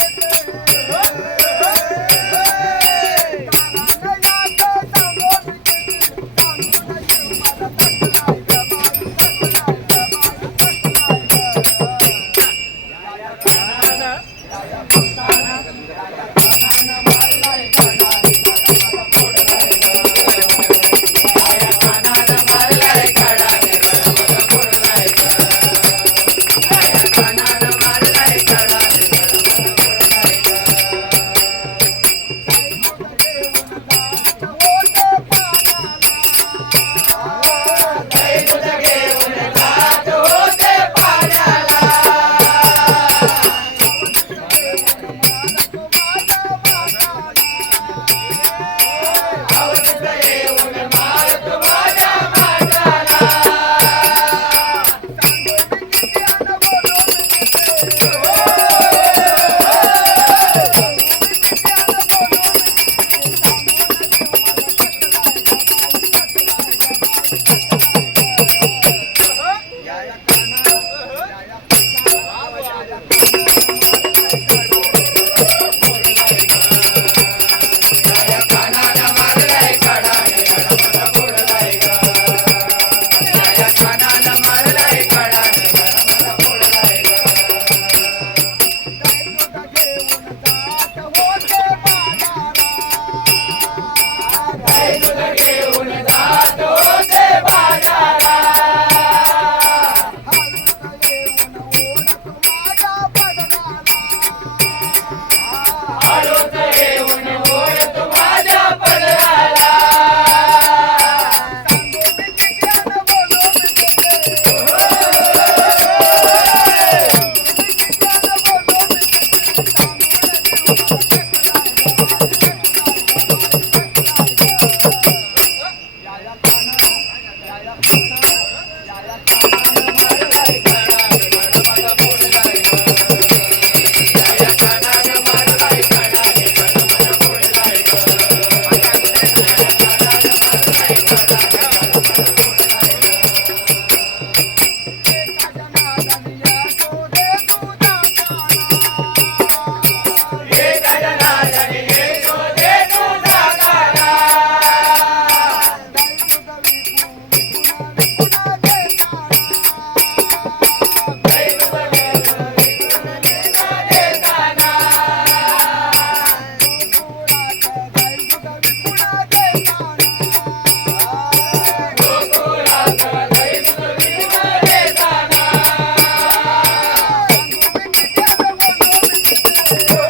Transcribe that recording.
Yeah. Thank